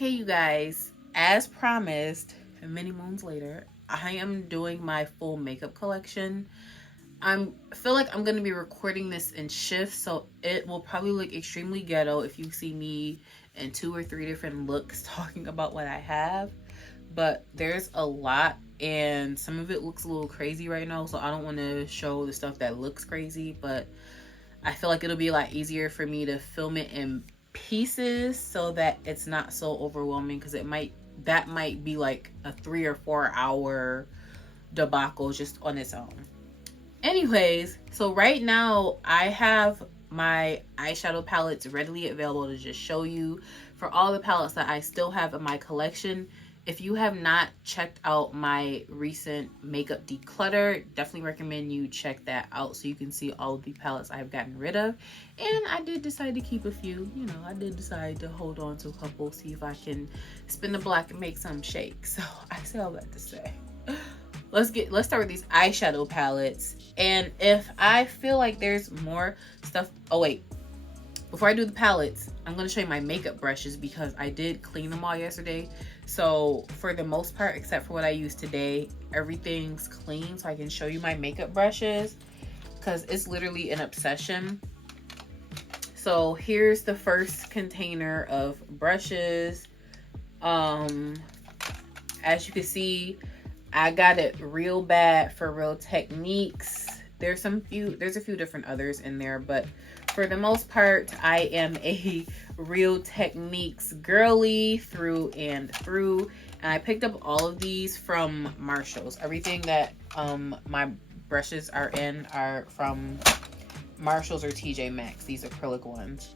Okay, you guys, as promised, many moons later, I am doing my full makeup collection. I feel like I'm going to be recording this in shifts, so it will probably look extremely ghetto if you see me in 2 or 3 different looks talking about what I have. But there's a lot, and some of it looks a little crazy right now, so I don't want to show the stuff that looks crazy, but I feel like it'll be a lot easier for me to film it in pieces so that it's not so overwhelming, because that might be like a 3 or 4 hour debacle just on its own. Anyways, so right now I have my eyeshadow palettes readily available to just show you. For all the palettes that I still have in my collection, if you have not checked out my recent makeup declutter, definitely recommend you check that out so you can see all of the palettes I've gotten rid of. And I did decide to keep a few. You know, I did decide to hold on to a couple, see if I can spin the block and make some shake. So I say all that to say, let's start with these eyeshadow palettes. And if I feel like there's more stuff, oh wait, before I do the palettes, I'm going to show you my makeup brushes because I did clean them all yesterday. So for the most part, except for what I used today, everything's clean. So I can show you my makeup brushes because it's literally an obsession. So here's the first container of brushes. As you can see, I got it real bad for Real Techniques. There's a few different others in there, but for the most part, I am a Real Techniques girly through and through. And I picked up all of these from Marshalls. Everything that my brushes are in are from Marshalls or TJ Maxx, these acrylic ones.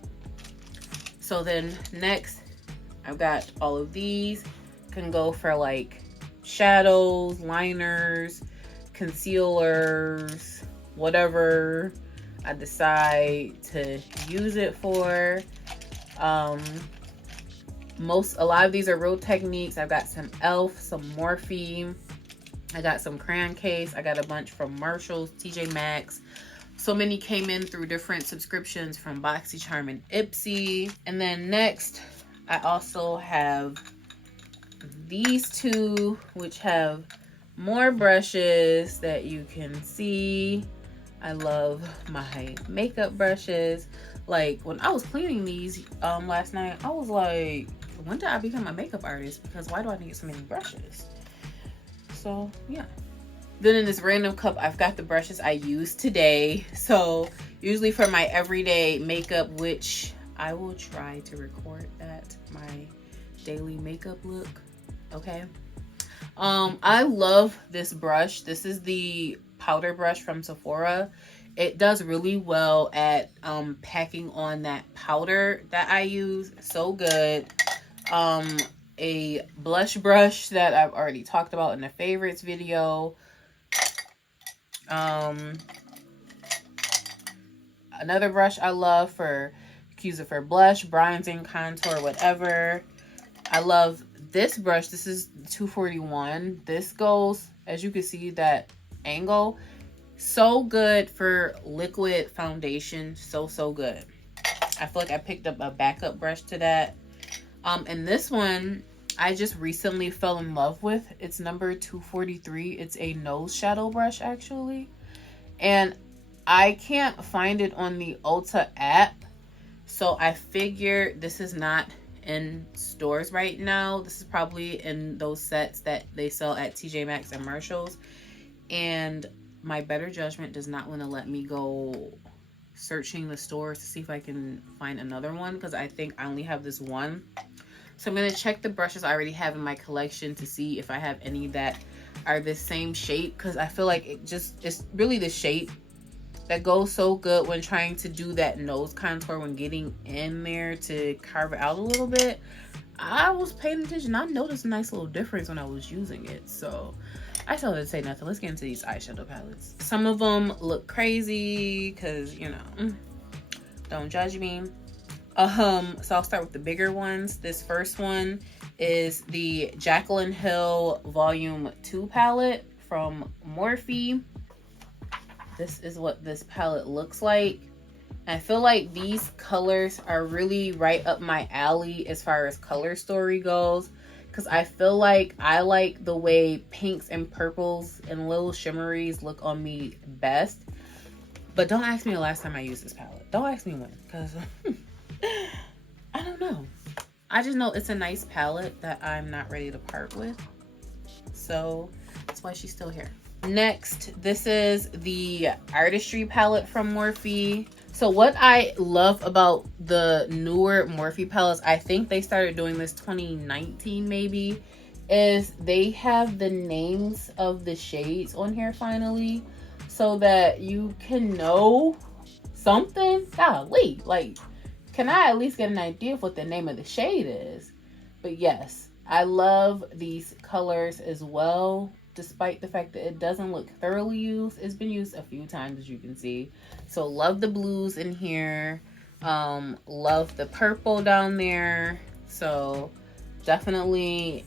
So then next, I've got all of these. Can go for like shadows, liners, concealers, whatever I decide to use it for. A lot of these are Real Techniques. I've got some e.l.f., some Morphe. I got some crayon case. I got a bunch from Marshalls, TJ Maxx. So many came in through different subscriptions from BoxyCharm and Ipsy. And then next, I also have these two, which have more brushes that you can see. I love my makeup brushes. Like when I was cleaning these last night, I was like, when did I become a makeup artist? Because why do I need so many brushes? So yeah. Then in this random cup, I've got the brushes I used today. So usually for my everyday makeup, which I will try to record that, my daily makeup look. Okay. I love this brush. This is the powder brush from Sephora. It does really well at packing on that powder that I use. So good. A blush brush that I've already talked about in the favorites video. Another brush I love for, use it for blush, bronzing, contour, whatever. I love this brush. This is 241. This goes, as you can see, that angle. So good for liquid foundation. So good. I feel like I picked up a backup brush to that. And this one, I just recently fell in love with. It's number 243. It's a nose shadow brush, actually. And I can't find it on the Ulta app. So I figured this is not in stores right now. This is probably in those sets that they sell at TJ Maxx and Marshalls. And my better judgment does not want to let me go searching the stores to see if I can find another one, because I think I only have this one. So I'm going to check the brushes I already have in my collection to see if I have any that are the same shape, because I feel like it's really the shape that goes so good when trying to do that nose contour, when getting in there to carve it out a little bit. I was paying attention. I noticed a nice little difference when I was using it. So I still didn't say nothing. Let's get into these eyeshadow palettes. Some of them look crazy because, you know, don't judge me. So I'll start with the bigger ones. This first one is the Jaclyn Hill Volume 2 palette from Morphe. This is what this palette looks like. I feel like these colors are really right up my alley as far as color story goes. Because I feel like I like the way pinks and purples and little shimmeries look on me best. But don't ask me the last time I used this palette. Don't ask me when. Because I don't know. I just know it's a nice palette that I'm not ready to part with. So that's why she's still here. Next, this is the Artistry palette from Morphe. So what I love about the newer Morphe palettes, I think they started doing this 2019 maybe, is they have the names of the shades on here finally, so that you can know something. Golly, like, can I at least get an idea of what the name of the shade is? But yes, I love these colors as well, despite the fact that it doesn't look thoroughly used. It's been used a few times, as you can see. So love the blues in here. Love the purple down there. So definitely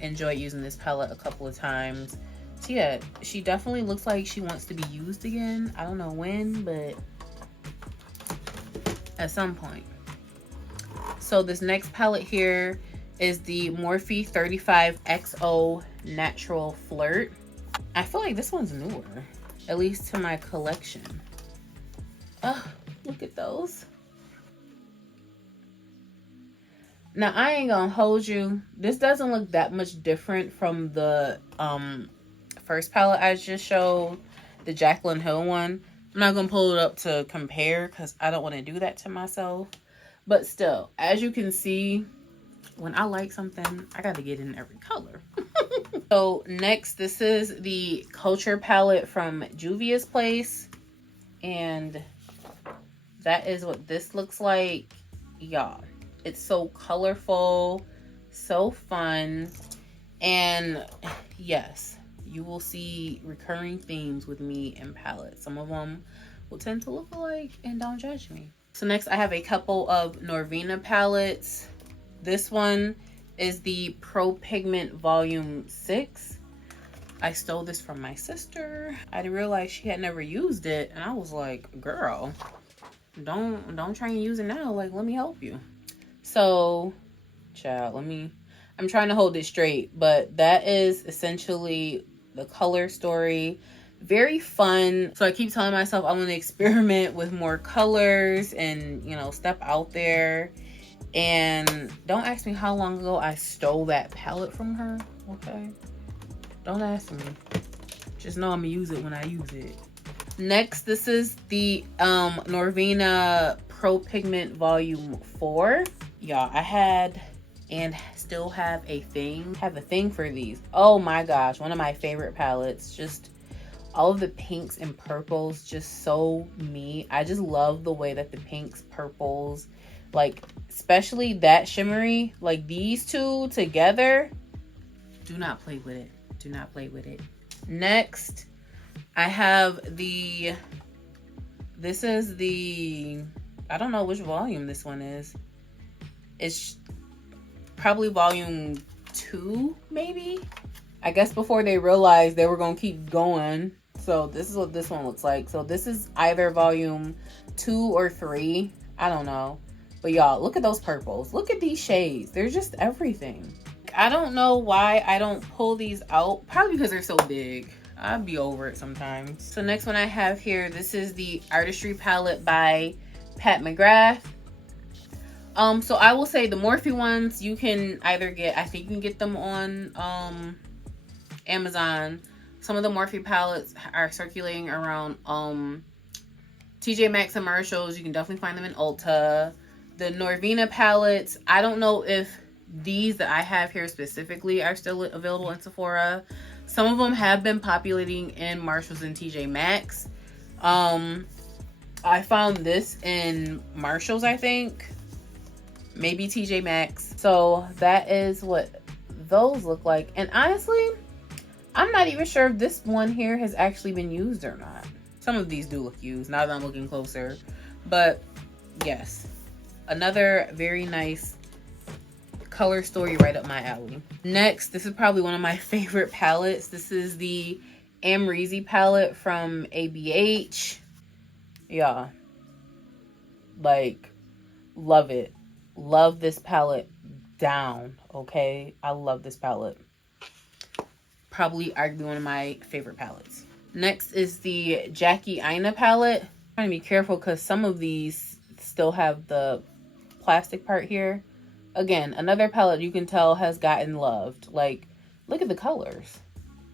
enjoy using this palette a couple of times. So yeah, she definitely looks like she wants to be used again. I don't know when, but at some point. So this next palette here is the Morphe 35XO Natural Flirt. I feel like this one's newer, at least to my collection. Oh, look at those. Now, I ain't gonna hold you. This doesn't look that much different from the first palette I just showed, the Jaclyn Hill one. I'm not gonna pull it up to compare because I don't want to do that to myself. But still, as you can see, when I like something, I gotta get in every color. So next, this is the Culture palette from Juvia's Place. And that is what this looks like. Y'all, it's so colorful, so fun. And yes, you will see recurring themes with me in palettes. Some of them will tend to look alike, and don't judge me. So next, I have a couple of Norvina palettes. This one is the Pro Pigment Volume 6. I stole this from my sister. I didn't realize she had never used it, and I was like, girl, don't try and use it now. Like, let me help you. So, child, I'm trying to hold it straight, but that is essentially the color story. Very fun. So I keep telling myself I want to experiment with more colors and, you know, step out there. And don't ask me how long ago I stole that palette from her, okay? Don't ask me. Just know I'm gonna use it when I use it. Next, this is the Norvina Pro Pigment Volume 4. Y'all, I had and still have a thing for these. Oh my gosh, one of my favorite palettes. Just all of the pinks and purples, just so me. I just love the way that the pinks, purples, like especially that shimmery, like these two together, do not play with it. Do not play with it. Next, I have this is the, I don't know which volume this one is. It's probably volume 2, maybe. I guess before they realized they were gonna keep going. So this is what this one looks like. So this is either volume 2 or 3. I don't know. But y'all, look at those purples. Look at these shades. They're just everything. I don't know why I don't pull these out. Probably because they're so big. I'd be over it sometimes. So next one I have here, this is the Artistry palette by Pat McGrath. So I will say the Morphe ones you can either get, I think you can get them on Amazon. Some of the Morphe palettes are circulating around TJ Maxx and Marshalls. You can definitely find them in Ulta. The Norvina palettes, I don't know if these that I have here specifically are still available in Sephora. Some of them have been populating in Marshalls and TJ Maxx. I found this in Marshalls, I think. Maybe TJ Maxx. So that is what those look like. And honestly, I'm not even sure if this one here has actually been used or not. Some of these do look used now that I'm looking closer. But yes, another very nice color story right up my alley. Next, this is probably one of my favorite palettes. This is the Amrezy palette from ABH. Yeah. Like, love it. Love this palette down, okay? I love this palette. Probably arguably one of my favorite palettes. Next is the Jackie Aina palette. I'm trying to be careful because some of these still have the plastic part here. Again, another palette you can tell has gotten loved. Like, look at the colors.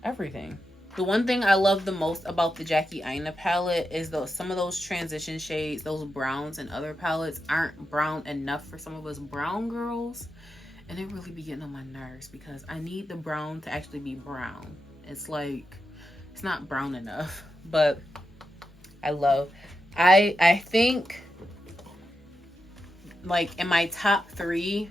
Everything. The one thing I love the most about the Jackie Aina palette is some of those transition shades, those browns and other palettes aren't brown enough for some of us brown girls. And it really be getting on my nerves because I need the brown to actually be brown. It's like, it's not brown enough, but I love. I think like in my top 3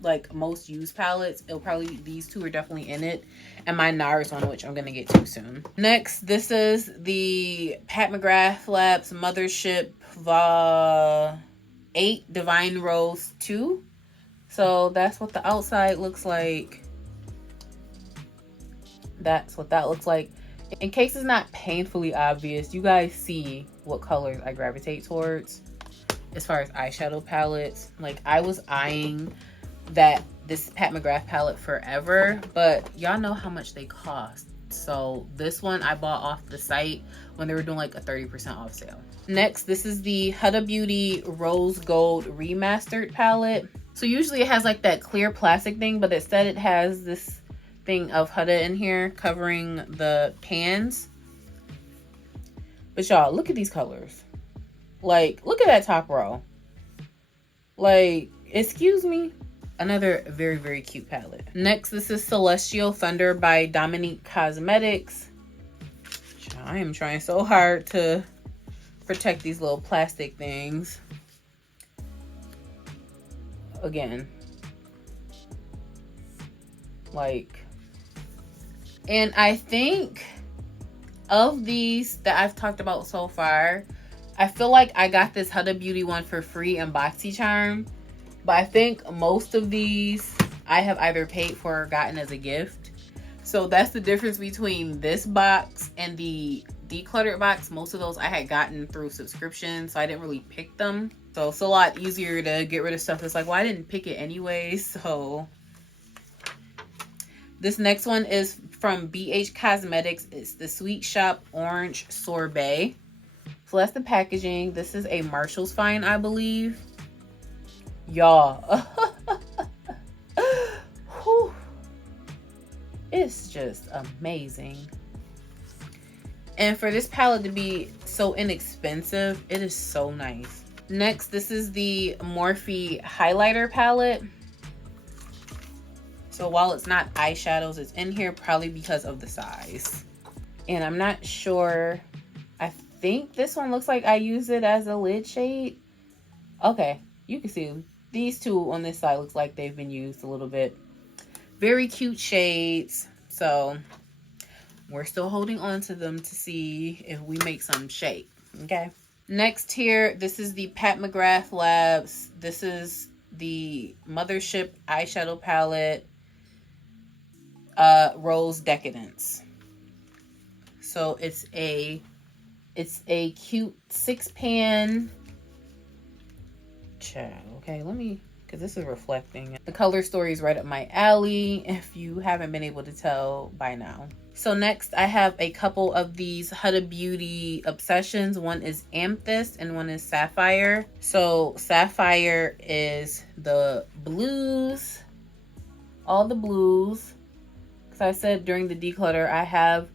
like most used palettes, it'll probably be these two are definitely in it, and my Nars one, which I'm gonna get to soon. Next, this is the Pat McGrath Labs Mothership 8 Divine Rose 2. So that's what the outside looks like. That's what that looks like. In case it's not painfully obvious, you guys see what colors I gravitate towards as far as eyeshadow palettes. Like, I was eyeing this Pat McGrath palette forever, but y'all know how much they cost. So this one I bought off the site when they were doing like a 30% off sale. Next, this is the Huda Beauty Rose Gold Remastered palette. So usually it has like that clear plastic thing, but instead it has this thing of Huda in here covering the pans. But y'all, look at these colors. Like, look at that top row. Like, excuse me. Another very, very cute palette. Next, this is Celestial Thunder by Dominique Cosmetics. I am trying so hard to protect these little plastic things. Again. Like, and I think of these that I've talked about so far, I feel like I got this Huda Beauty one for free in BoxyCharm. But I think most of these I have either paid for or gotten as a gift. So that's the difference between this box and the decluttered box. Most of those I had gotten through subscription, so I didn't really pick them. So it's a lot easier to get rid of stuff that's like, well, I didn't pick it anyway. So this next one is from BH Cosmetics. It's the Sweet Shop Orange Sorbet. So that's the packaging. This is a Marshall's find, I believe. Y'all. It's just amazing. And for this palette to be so inexpensive, it is so nice. Next, this is the Morphe highlighter palette. So while it's not eyeshadows, it's in here probably because of the size. And I'm not sure. I think this one looks like I use it as a lid shade. Okay, you can see these two on this side looks like they've been used a little bit. Very cute shades. So we're still holding on to them to see if we make some shape. Okay. Next here, this is the Pat McGrath Labs. This is the Mothership eyeshadow palette. Rose Decadence. So it's a cute 6-pan. Okay, let me, because this is reflecting. The color story is right up my alley if you haven't been able to tell by now. So next I have a couple of these Huda Beauty Obsessions. One is Amethyst and one is Sapphire. So Sapphire is the blues, all the blues. Because I said during the declutter, I have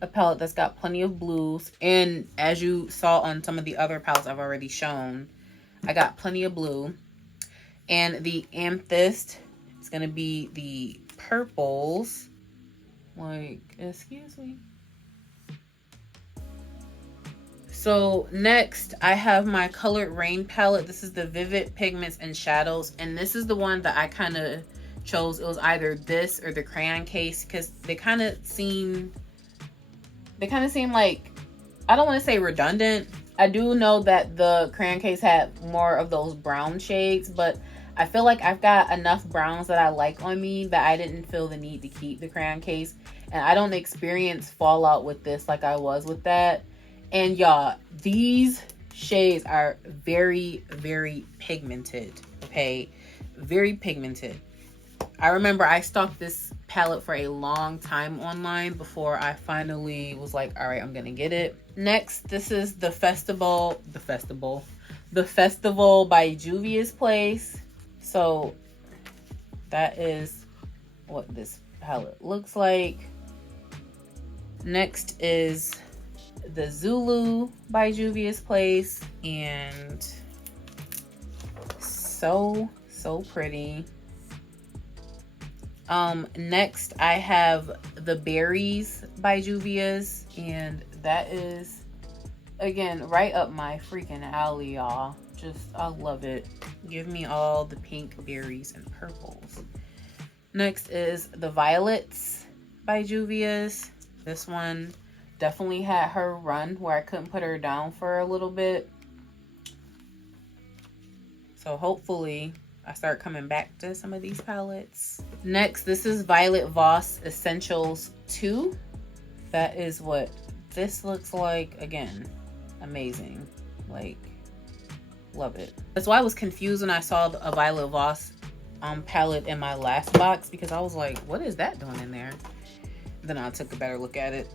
a palette that's got plenty of blues. And as you saw on some of the other palettes I've already shown, I got plenty of blue. And the Amethyst is going to be the purples. Like, excuse me. So next, I have my Colored Rain palette. This is the Vivid Pigments and Shadows. And this is the one that I kind of chose. It was either this or the crayon case. Because they kind of seem like, I don't want to say redundant. I do know that the crayon case had more of those brown shades, but I feel like I've got enough browns that I like on me that I didn't feel the need to keep the crayon case. And I don't experience fallout with this like I was with that. And y'all, these shades are very, very pigmented. Okay, very pigmented. I remember I stalked this palette for a long time online before I finally was like, all right, I'm gonna get it. Next, this is the Festival by Juvia's Place. So that is what this palette looks like. Next is the Zulu by Juvia's Place, and so pretty. Next I have the Berries by Juvia's, and that is again right up my freaking alley, y'all. Just, I love it. Give me all the pink berries and purples. Next is the Violets by Juvia's. This one definitely had her run where I couldn't put her down for a little bit. So hopefully I start coming back to some of these palettes. Next, this is Violet Voss Essentials 2. That is what this looks like. Again, amazing. Like, love it. That's why I was confused when I saw a Violet Voss palette in my last box, because I was like, what is that doing in there? Then I took a better look at it.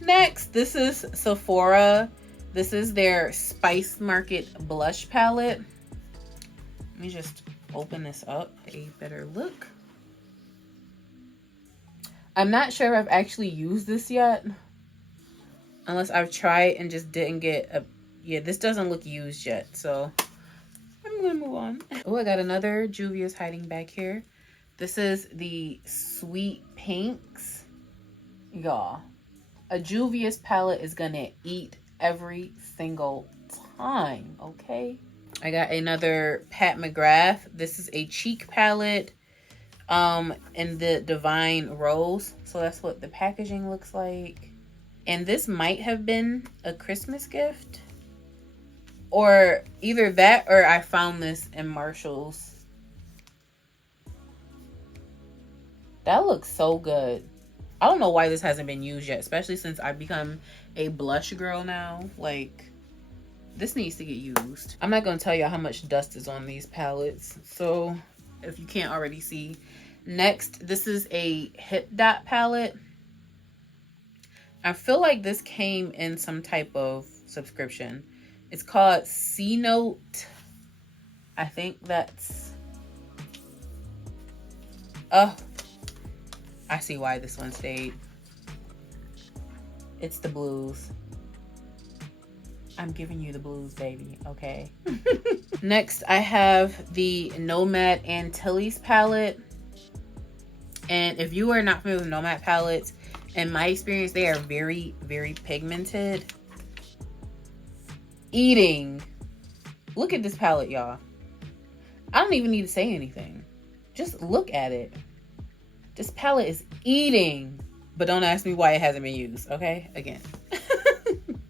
Next, this is Sephora. This is their Spice Market blush palette. Let me just open this up a better look. I'm not sure if I've actually used this yet, unless I've tried and just didn't get a, yeah, this doesn't look used yet, so I'm gonna move on. Oh, I got another Juvia's hiding back here. This is the Sweet Pinks. Y'all, a Juvia's palette is gonna eat every single time, okay? I got another Pat McGrath. This is a cheek palette in the Divine Rose. So that's what the packaging looks like. And this might have been a Christmas gift, or either that or I found this in Marshall's. That looks so good. I don't know why this hasn't been used yet, especially since I've become a blush girl now. Like, this needs to get used. I'm not going to tell you how much dust is on these palettes, so if you can't already see. Next, this is a Hip Dot palette. I feel like this came in some type of subscription. It's called C Note. I think that's... Oh, I see why this one stayed. It's the blues. I'm giving you the blues, baby, okay? Next, I have the Nomad Antilles palette. And if you are not familiar with Nomad palettes, in my experience, they are very, very pigmented. Eating. Look at this palette, y'all. I don't even need to say anything. Just look at it. This palette is eating. But don't ask me why it hasn't been used, okay? Again.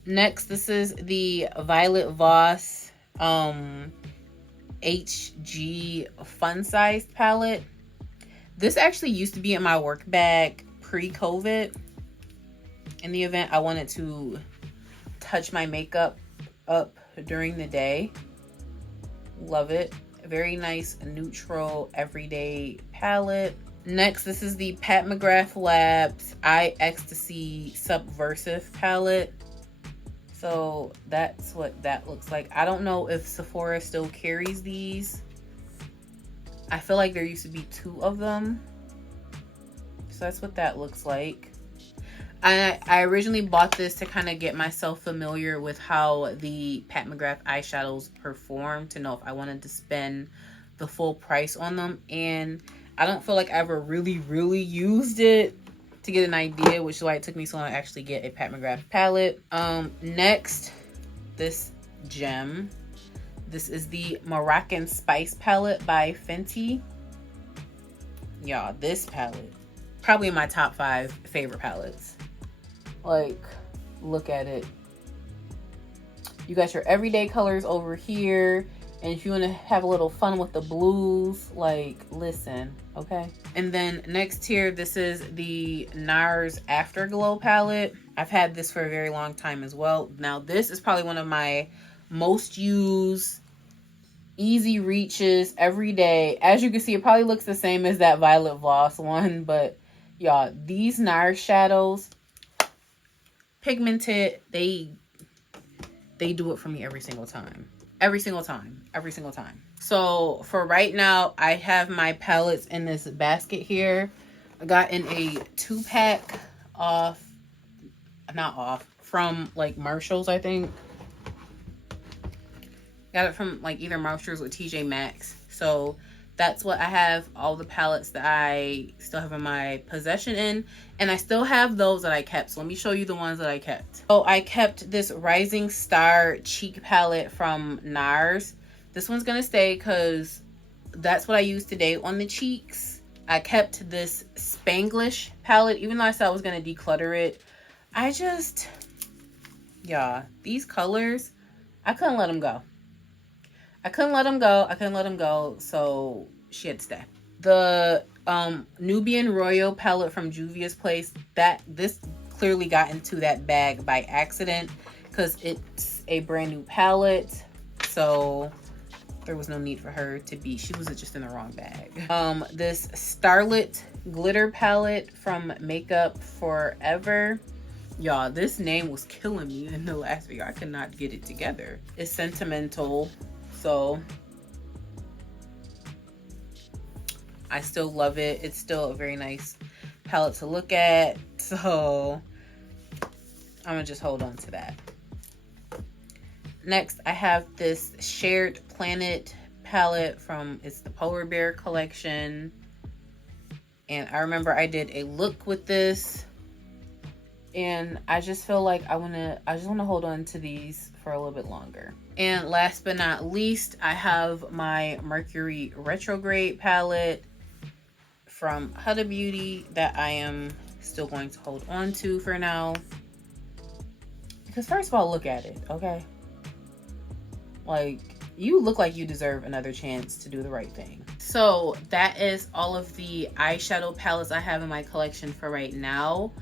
Next, this is the Violet Voss HG Fun Sized palette. This actually used to be in my work bag pre-COVID. In the event I wanted to touch my makeup up during the day. Love it. Very nice, neutral, everyday palette. Next, this is the Pat McGrath Labs Eye Ecstasy Subversive palette. So that's what that looks like. I don't know if Sephora still carries these. I feel like there used to be 2 of them. So that's what that looks like. I originally bought this to kind of get myself familiar with how the Pat McGrath eyeshadows perform, to know if I wanted to spend the full price on them. And I don't feel like I ever really used it to get an idea, which is why it took me so long to actually get a Pat McGrath palette. Next, this gem. This is the Moroccan Spice palette by Fenty. Y'all, this palette, probably in my top 5 favorite palettes. Like, look at it. You got your everyday colors over here. And if you want to have a little fun with the blues, like, listen, okay? And then next here, this is the Nars Afterglow palette. I've had this for a very long time as well. Now, this is probably one of my most used, easy reaches every day. As you can see, it probably looks the same as that Violet Voss one, but y'all, these Nars shadows, pigmented, they do it for me every single time. Every single time. Every single time. So for right now, I have my palettes in this basket here. I got in a 2-pack from like Marshalls, I think. Got it from like either Marshalls or TJ Maxx. So that's what I have, all the palettes that I still have in my possession in. And I still have those that I kept. So let me show you the ones that I kept. So I kept this Rising Star cheek palette from Nars. This one's going to stay because that's what I used today on the cheeks. I kept this Spanglish palette, even though I said I was going to declutter it. These colors, I couldn't let them go. I couldn't let them go, so she had to stay. The Nubian Royal palette from Juvia's place, this clearly got into that bag by accident because it's a brand new palette, so there was no need for her to be, she was just in the wrong bag. This Starlit glitter palette from Makeup Forever. Y'all, this name was killing me in the last video. I could not get it together. It's sentimental. So I still love it. It's still a very nice palette to look at. So I'm gonna just hold on to that. Next, I have this Shared Planet palette from, it's the Polar Bear collection. And I remember I did a look with this. And I just feel like I just want to hold on to these for a little bit longer. And last but not least, I have my Mercury Retrograde palette from Huda Beauty that I am still going to hold on to for now. Because first of all, look at it, okay? Like, you look like you deserve another chance to do the right thing. So that is all of the eyeshadow palettes I have in my collection for right now.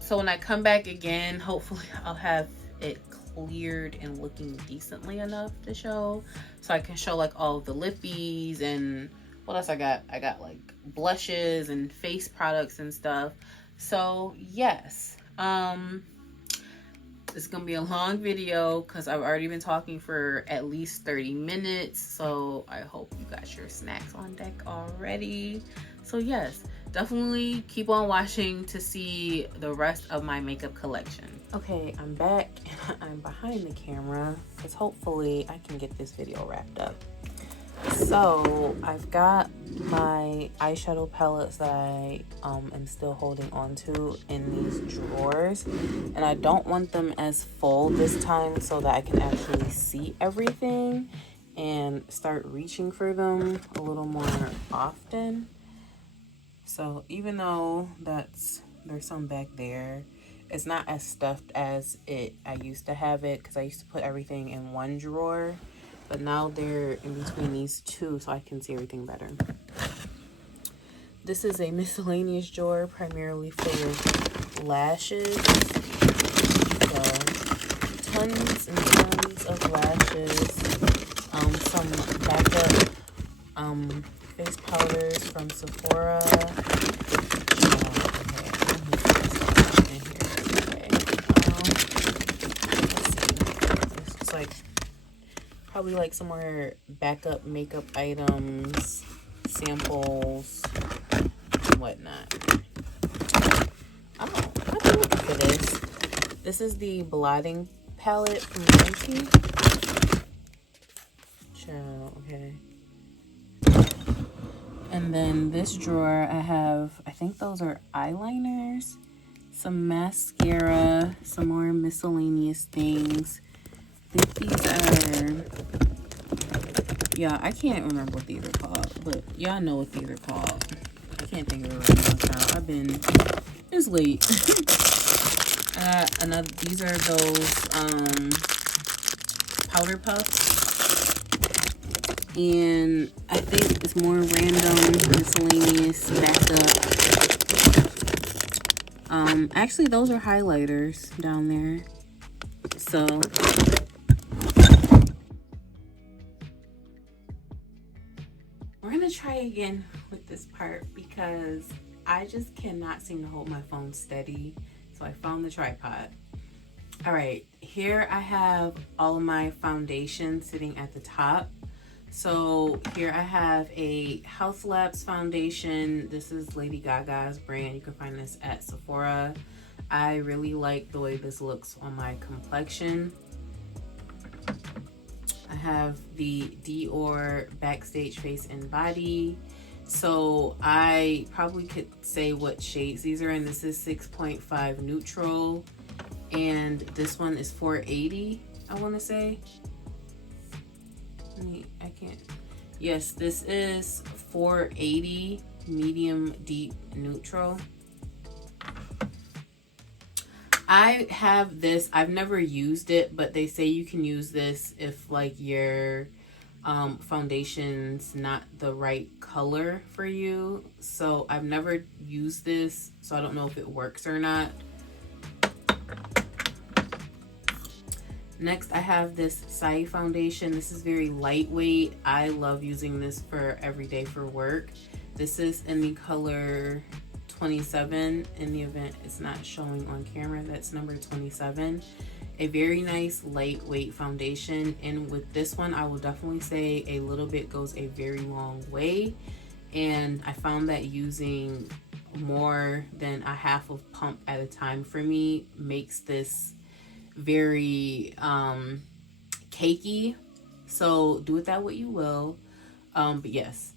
So when I come back again, hopefully I'll have it cleared and looking decently enough to show, so I can show like all of the Lippies and what else I got. I got like blushes and face products and stuff. So yes, it's gonna be a long video because I've already been talking for at least 30 minutes. So I hope you got your snacks on deck already. So yes, definitely keep on watching to see the rest of my makeup collection. Okay, I'm back and I'm behind the camera because hopefully I can get this video wrapped up. So I've got my eyeshadow palettes that I am still holding on to in these drawers, and I don't want them as full this time so that I can actually see everything and start reaching for them a little more often. So even though there's some back there, it's not as stuffed as I used to have it, because I used to put everything in one drawer, but now they're in between these two so I can see everything better. This is a miscellaneous drawer primarily full of lashes. So tons and tons of lashes. Some backup face powders from Sephora. It's like probably like somewhere backup makeup items, samples, and whatnot. Oh, I've been looking for this. This is the blotting palette from Mocha. Okay. And then this drawer, I have, I think those are eyeliners, some mascara, some more miscellaneous things. I think these are, yeah, I can't remember what these are called, but y'all know what these are called. I can't think of it right now. It's late. These are those powder puffs. And I think it's more random, miscellaneous, backup. Actually, those are highlighters down there. So, to try again with this part because I just cannot seem to hold my phone steady. So I found the tripod. All right, here I have all of my foundation sitting at the top. So here I have a Health Labs foundation. This is Lady Gaga's brand. You can find this at Sephora. I really like the way this looks on my complexion. I have the Dior Backstage Face and Body. So I probably could say what shades these are in. This is 6.5 neutral, and this one is 480, I want to say. I can't. Yes, this is 480 medium deep neutral. I have this. I've never used it, but they say you can use this if like your foundation's not the right color for you. So I've never used this, so I don't know if it works or not. Next, I have this Saie foundation. This is very lightweight. I love using this for every day for work. This is in the color 27. In the event it's not showing on camera, that's number 27. A very nice lightweight foundation, and with this one I will definitely say a little bit goes a very long way, and I found that using more than a half of pump at a time for me makes this very cakey. So do with that what you will, but yes,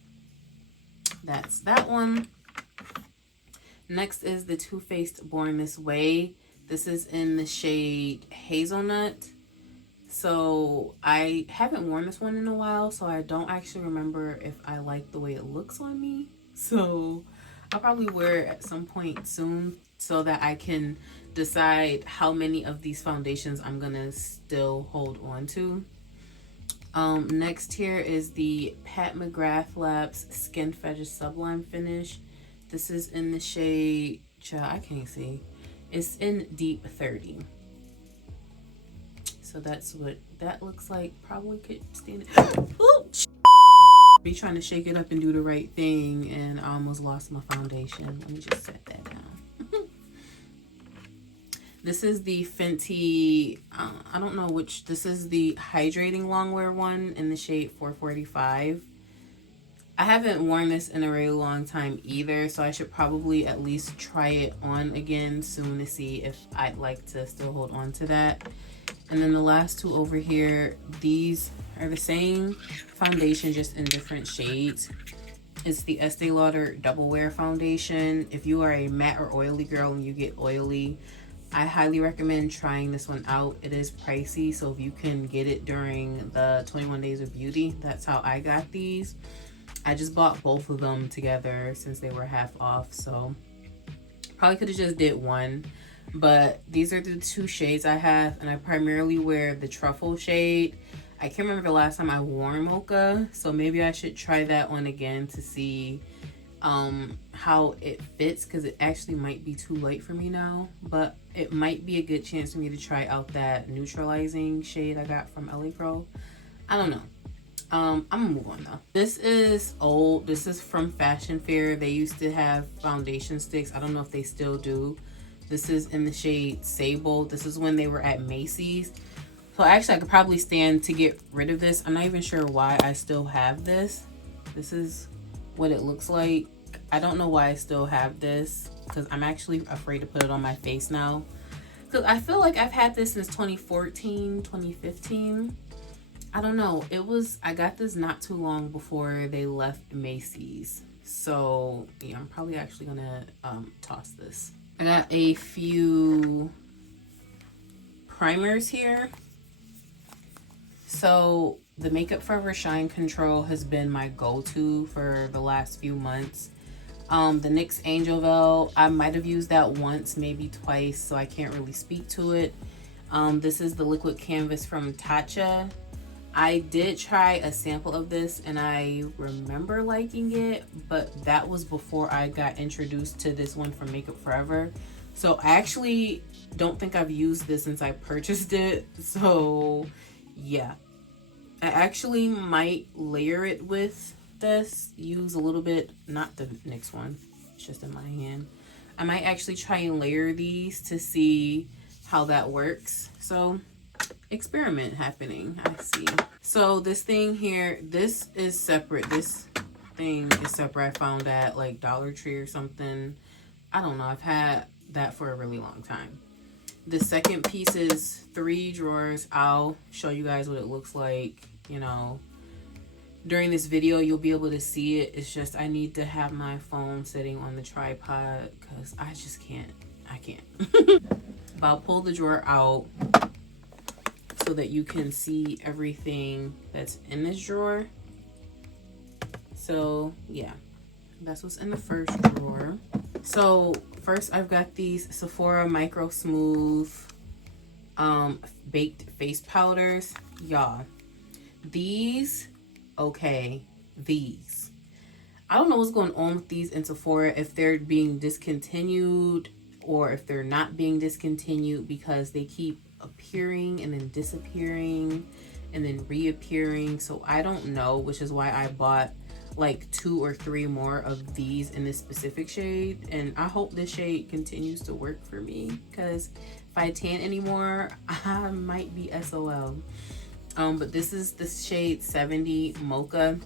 that's that one. Next is the Too Faced Born This Way. This is in the shade Hazelnut. So I haven't worn this one in a while, so I don't actually remember if I like the way it looks on me. So I'll probably wear it at some point soon so that I can decide how many of these foundations I'm gonna still hold on to. Next here is the Pat McGrath Labs Skin Fetish Sublime Finish. This is in the shade, I can't see. It's in deep 30. So that's what that looks like. Probably could stand it. Be trying to shake it up and do the right thing, and I almost lost my foundation. Let me just set that down. This is the Fenty, I don't know which, this is the Hydrating Longwear one in the shade 445. I haven't worn this in a really long time either, so I should probably at least try it on again soon to see if I'd like to still hold on to that. And then the last two over here, these are the same foundation, just in different shades. It's the Estee Lauder Double Wear Foundation. If you are a matte or oily girl and you get oily, I highly recommend trying this one out. It is pricey, so if you can get it during the 21 Days of Beauty, that's how I got these. I just bought both of them together since they were half off, so probably could have just did one. But these are the two shades I have, and I primarily wear the Truffle shade. I can't remember the last time I wore Mocha, so maybe I should try that one again to see how it fits, because it actually might be too light for me now, but it might be a good chance for me to try out that neutralizing shade I got from LA Pro. I don't know. I'm gonna move on though. This is old. This is from Fashion Fair. They used to have foundation sticks. I don't know if they still do. This is in the shade Sable. This is when they were at Macy's. So actually I could probably stand to get rid of this. I'm not even sure why I still have this. This is what it looks like. I don't know why I still have this, because I'm actually afraid to put it on my face now. Because I feel like I've had this since 2014, 2015. I don't know. I got this not too long before they left Macy's. So yeah, I'm probably actually gonna toss this. I got a few primers here. So the Makeup Forever Shine Control has been my go-to for the last few months. The NYX Angel Veil, I might have used that once, maybe twice, so I can't really speak to it. This is the Liquid Canvas from Tatcha. I did try a sample of this and I remember liking it, but that was before I got introduced to this one from Makeup Forever. So I actually don't think I've used this since I purchased it. So yeah, I actually might layer it with this, use a little bit, not the NYX one, it's just in my hand. I might actually try and layer these to see how that works. So experiment happening, I see. So this thing here, this is separate. This thing is separate. I found at like Dollar Tree or something. I don't know. I've had that for a really long time. The second piece is 3 drawers. I'll show you guys what it looks like, you know. During this video, you'll be able to see it. It's just I need to have my phone sitting on the tripod because I just can't. I can't. But I'll pull the drawer out so that you can see everything that's in this drawer. So yeah, that's what's in the first drawer. So first I've got these Sephora Microsmooth baked face powders. Y'all, these, okay, these. I don't know what's going on with these in Sephora, if they're being discontinued or if they're not being discontinued, because they keep appearing and then disappearing and then reappearing. So I don't know, which is why I bought like 2 or 3 more of these in this specific shade, and I hope this shade continues to work for me, because if I tan anymore, I might be SOL. But this is the shade 70 Mocha.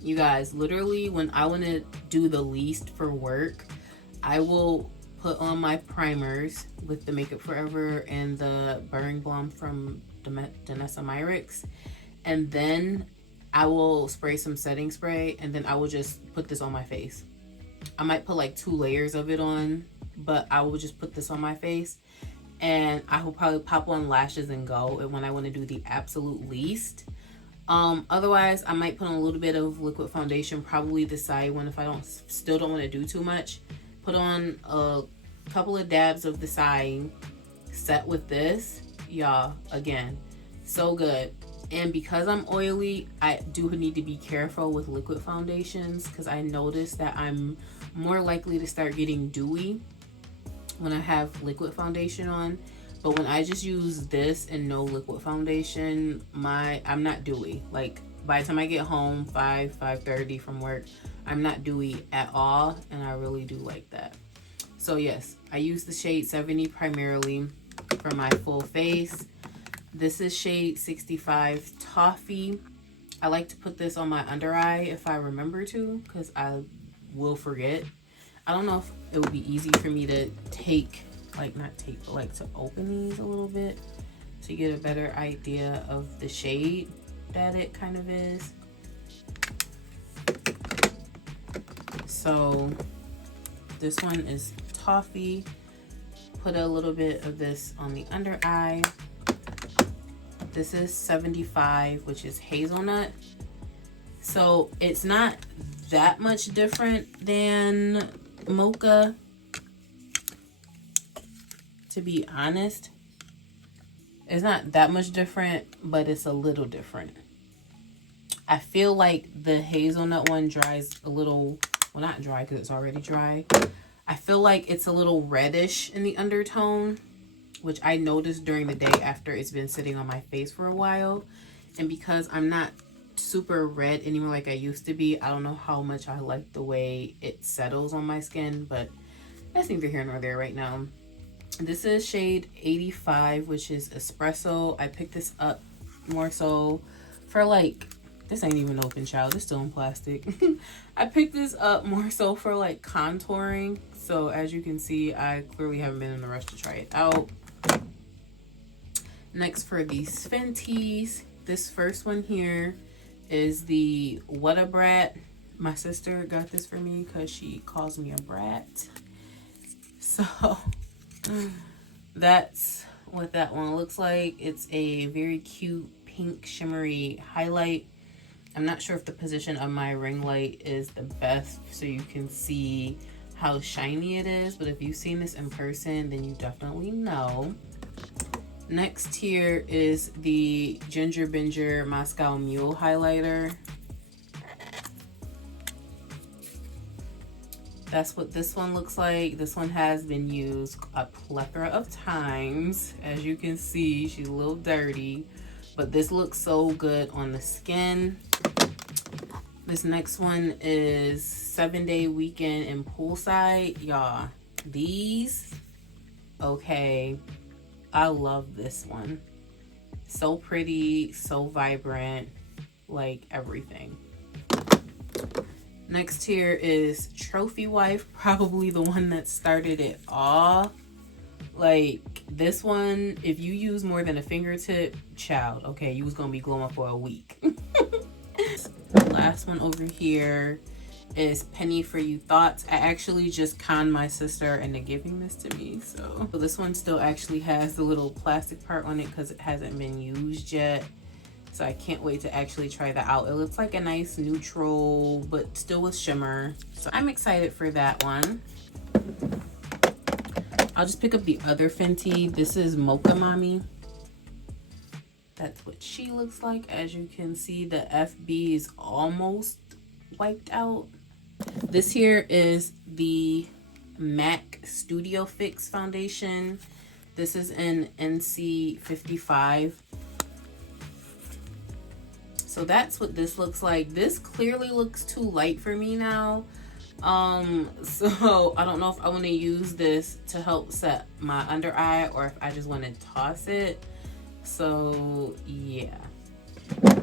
You guys, literally when I want to do the least for work, I will put on my primers with the Makeup Forever and the Burning Balm from Danessa Myricks, and then I will spray some setting spray, and then I will just put this on my face. I might put like 2 layers of it on, but I will just put this on my face, and I will probably pop on lashes and go when I want to do the absolute least. Otherwise I might put on a little bit of liquid foundation, probably the Saie one, if I still don't want to do too much. Put on a couple of dabs of the Saie, set with this. Y'all, again, so good. And because I'm oily, I do need to be careful with liquid foundations, because I noticed that I'm more likely to start getting dewy when I have liquid foundation on. But when I just use this and no liquid foundation, I'm not dewy. Like by the time I get home, 5:30 from work, I'm not dewy at all, and I really do like that. So yes, I use the shade 70 primarily for my full face. This is shade 65 Toffee. I like to put this on my under eye if I remember to, because I will forget. I don't know if it would be easy for me to to open these a little bit to get a better idea of the shade that it kind of is. So this one is Toffee. Put a little bit of this on the under eye. This is 75, which is hazelnut. So it's not that much different than Mocha, to be honest. It's not that much different, but it's a little different. I feel like the hazelnut one dries a little, well, not dry because it's already dry. I feel like it's a little reddish in the undertone, which I noticed during the day after it's been sitting on my face for a while. And because I'm not super red anymore like I used to be, I don't know how much I like the way it settles on my skin, but that's neither here nor there right now. This is shade 85, which is Espresso. I picked this up more so for like, this ain't even open, child. It's still in plastic. I picked this up more so for like contouring. So as you can see, I clearly haven't been in a rush to try it out. Next, for these Fenties, this first one here is the What a Brat. My sister got this for me because she calls me a brat. So that's what that one looks like. It's a very cute pink shimmery highlight. I'm not sure if the position of my ring light is the best so you can see how shiny it is, but if you've seen this in person, then you definitely know. Next here is the Ginger Binger Moscow Mule highlighter. That's what this one looks like. This one has been used a plethora of times. As you can see, she's a little dirty, but this looks so good on the skin. This next one is 7-day weekend in poolside. Y'all, these, okay, I love this one. So pretty, so vibrant, like everything. Next here is Trophy Wife, probably the one that started it all. Like this one, if you use more than a fingertip, child, okay, you was gonna be glowing for a week. The last one over here is Penny for You Thoughts. I actually just conned my sister into giving this to me. So this one still actually has the little plastic part on it because it hasn't been used yet. So I can't wait to actually try that out. It looks like a nice neutral, but still with shimmer. So I'm excited for that one. I'll just pick up the other Fenty. This is Mocha Mommy. That's what she looks like. As you can see, the FB is almost wiped out. This here is the MAC Studio Fix foundation. This is in NC 55. So that's what this looks like. This clearly looks too light for me now. So I don't know if I want to use this to help set my under eye or if I just want to toss it. So yeah.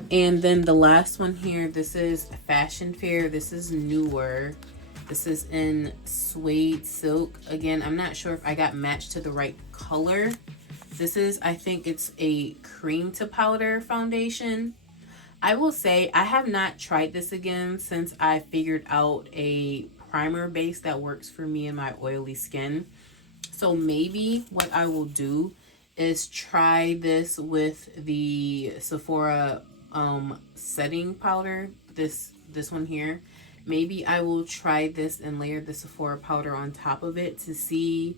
And then the last one here, this is Fashion Fair. This is newer. This is in suede silk. Again, I'm not sure if I got matched to the right color. This is, I think it's a cream to powder foundation. I will say I have not tried this again since I figured out a primer base that works for me and my oily skin. So maybe what I will do is try this with the Sephora setting powder, this one here. Maybe I will try this and layer the Sephora powder on top of it to see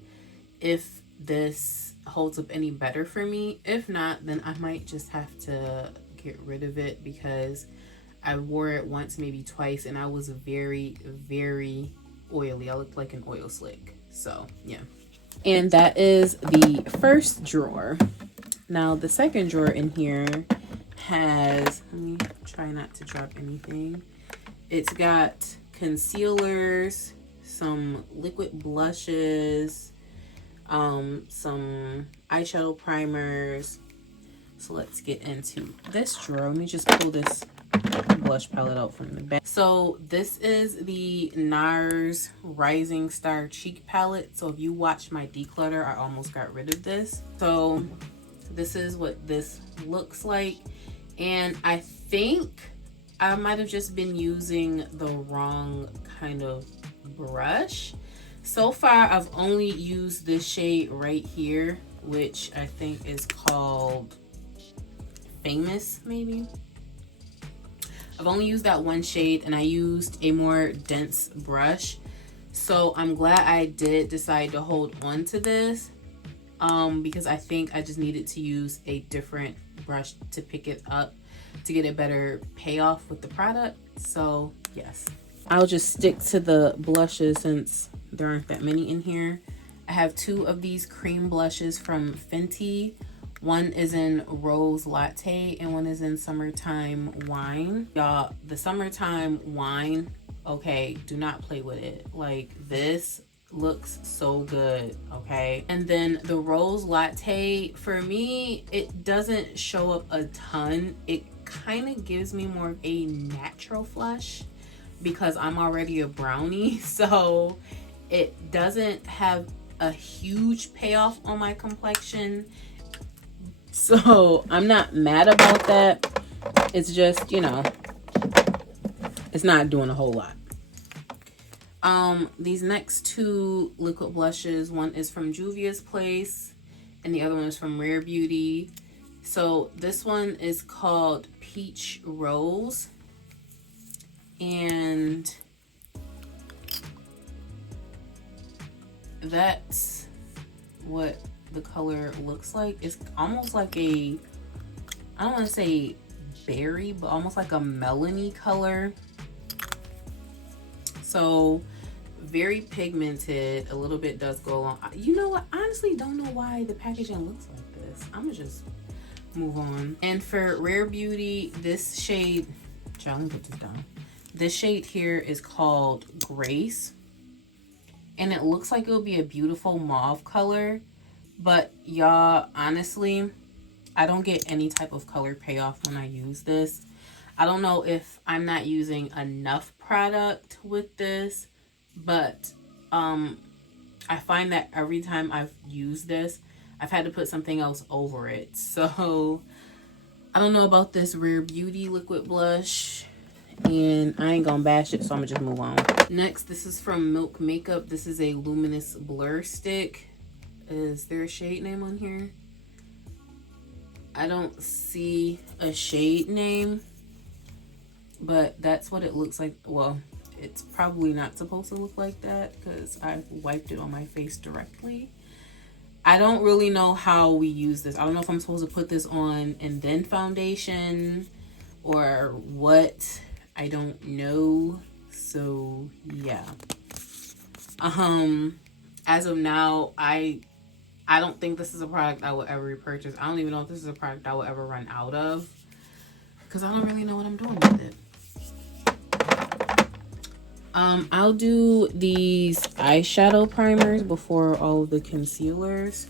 if this holds up any better for me. If not, then I might just have to get rid of it because I wore it once, maybe twice, and I was very, very oily. I looked like an oil slick. So yeah. And that is the first drawer. Now the second drawer in here has, let me try not to drop anything. It's got concealers, some liquid blushes, some eyeshadow primers. So let's get into this drawer. Let me just pull this blush palette out from the back. So this is the Nars Rising Star Cheek Palette. So if you watched my declutter, I almost got rid of this. So this is what this looks like. And I think I might have just been using the wrong kind of brush. So far, I've only used this shade right here, which I think is called Famous, maybe. I've only used that one shade, and I used a more dense brush. So I'm glad I did decide to hold on to this because I think I just needed to use a different brush to pick it up to get a better payoff with the product. So yes, I'll just stick to the blushes since there aren't that many in here. I have two of these cream blushes from Fenty. One is in Rose Latte and one is in Summertime Wine. Y'all, the Summertime Wine, okay, do not play with it. Like, this looks so good, okay? And then the Rose Latte, for me, it doesn't show up a ton. It kind of gives me more of a natural flush because I'm already a brownie, so it doesn't have a huge payoff on my complexion. So I'm not mad about that. It's just, you know, it's not doing a whole lot. These next two liquid blushes, one is from Juvia's Place and the other one is from Rare Beauty. So this one is called Peach Rose, and that's what the color looks like. It's almost like a, I don't want to say berry, but almost like a melony color. So very pigmented. A little bit does go along. You know what? I honestly don't know why the packaging looks like this. I'm gonna just move on. And for Rare Beauty, this shade, let me put this down. This shade here is called Grace. And it looks like it'll be a beautiful mauve color. But y'all, honestly, I don't get any type of color payoff when I use this. I don't know if I'm not using enough product with this, but I find that every time I've used this, I've had to put something else over it. So I don't know about this Rare Beauty liquid blush, and I ain't gonna bash it, so I'm gonna just move on. Next, this is from Milk Makeup. This is a luminous blur stick. Is there a shade name on here? I don't see a shade name, but that's what it looks like. Well, it's probably not supposed to look like that because I wiped it on my face directly. I don't really know how we use this. I don't know if I'm supposed to put this on and then foundation or what. I don't know. So yeah. As of now, I don't think this is a product I will ever repurchase. I don't even know if this is a product I will ever run out of because I don't really know what I'm doing with it. I'll do these eyeshadow primers before all of the concealers.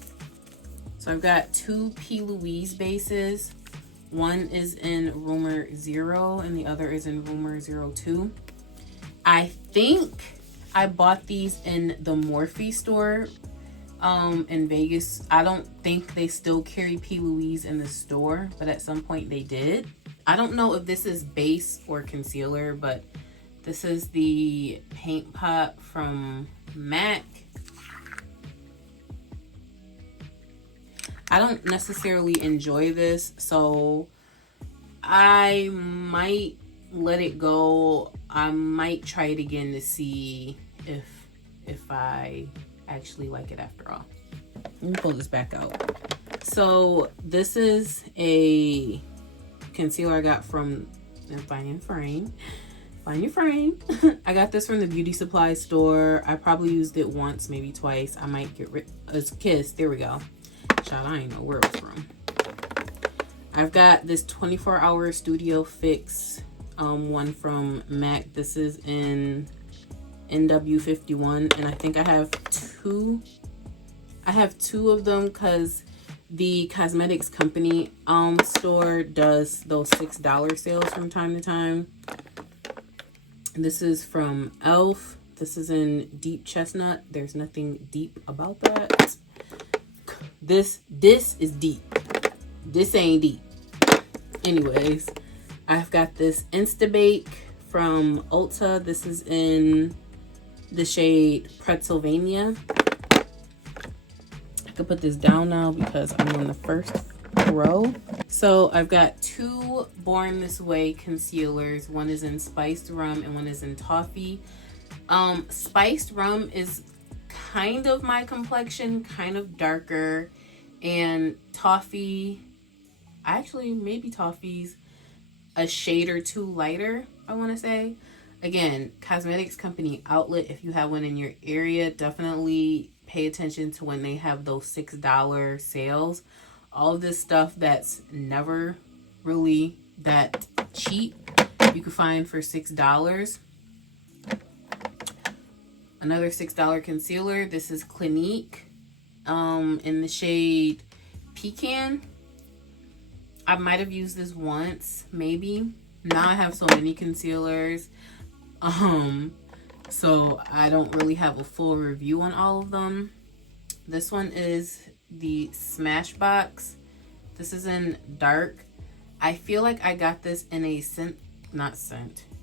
So I've got two P. Louise bases. One is in Rumor 0 and the other is in Rumor 02. I think I bought these in the Morphe store in Vegas. I don't think they still carry P. Louise in the store, but at some point they did. I don't know if this is base or concealer, but this is the Paint Pot from MAC. I don't necessarily enjoy this, so I might let it go. I might try it again to see if I actually like it after all. Let me pull this back out. So this is a concealer I got from Find Your Frame. Find Your Frame. I got this from the beauty supply store. I probably used it once, maybe twice. I might get rid of Kiss. There we go. Child, I ain't know where it was from. I've got this 24-hour Studio Fix one from MAC. This is in NW51, and I think I have two. I have two of them because the cosmetics company store does those $6 sales from time to time. This is from e.l.f. This is in Deep Chestnut. There's nothing deep about that. This is deep. This ain't deep. Anyways, I've got this Instabake from Ulta. This is in the shade Pretzelvania. I could put this down now because I'm on the first row. So I've got two Born This Way concealers. One is in Spiced Rum and one is in Toffee. Spiced Rum is kind of my complexion, kind of darker, and Toffee, actually maybe Toffee's a shade or two lighter, I want to say. Again, cosmetics company outlet, if you have one in your area, definitely pay attention to when they have those $6 sales. All of this stuff that's never really that cheap, you can find for $6. Another $6 concealer. This is Clinique in the shade Pecan. I might have used this once, maybe. Now I have so many concealers. So I don't really have a full review on all of them. This one is the Smashbox. This is in dark. I feel like I got this in a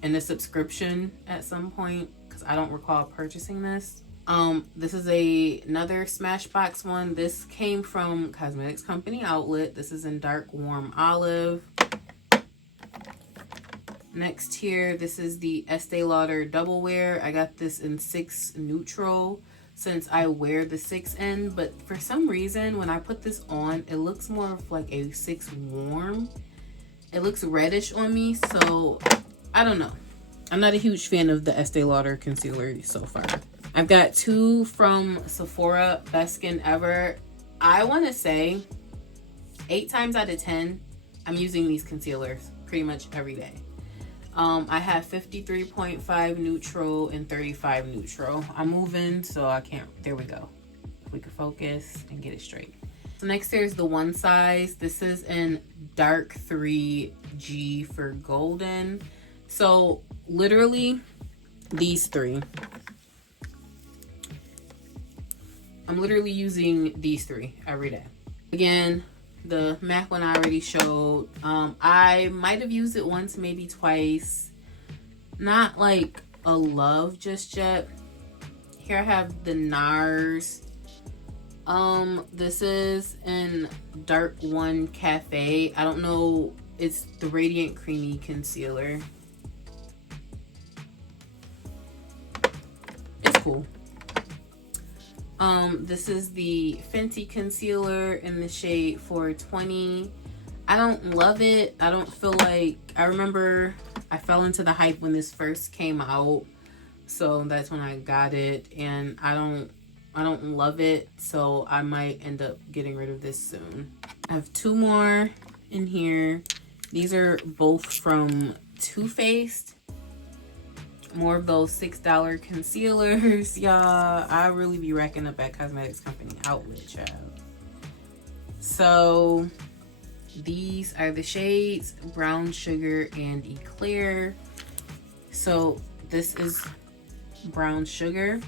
in a subscription at some point because I don't recall purchasing this. This is another Smashbox one. This came from Cosmetics Company Outlet. This is in dark warm olive. Next here, this is the Estee Lauder Double Wear. I got this in 6 neutral since I wear the 6N, but for some reason when I put this on, it looks more of like a 6 warm. It looks reddish on me, so I don't know. I'm not a huge fan of the Estee Lauder concealer so far. I've got 2 from Sephora, Best Skin Ever. I want to say 8 times out of 10, I'm using these concealers pretty much every day. I have 53.5 neutral and 35 neutral. I'm moving, so I can't. There we go. If we can focus and get it straight. So next there's the one size. This is in dark 3G for golden. So literally these three. I'm literally using these three every day. Again, the MAC one I already showed. I might have used it once, maybe twice. Not like a love just yet. Here I have the Nars. This is in Dark 1 Cafe. I don't know. It's the Radiant Creamy Concealer. It's cool. This is the Fenty concealer in the shade 420. I don't love it. I don't feel like, I remember I fell into the hype when this first came out, so that's when I got it, and I don't love it, so I might end up getting rid of this soon. I have two more in here. These are both from Too Faced. More of those $6 concealers, y'all. I really be racking up at cosmetics company outlet, child. So these are the shades Brown Sugar and Eclair. So this is Brown Sugar.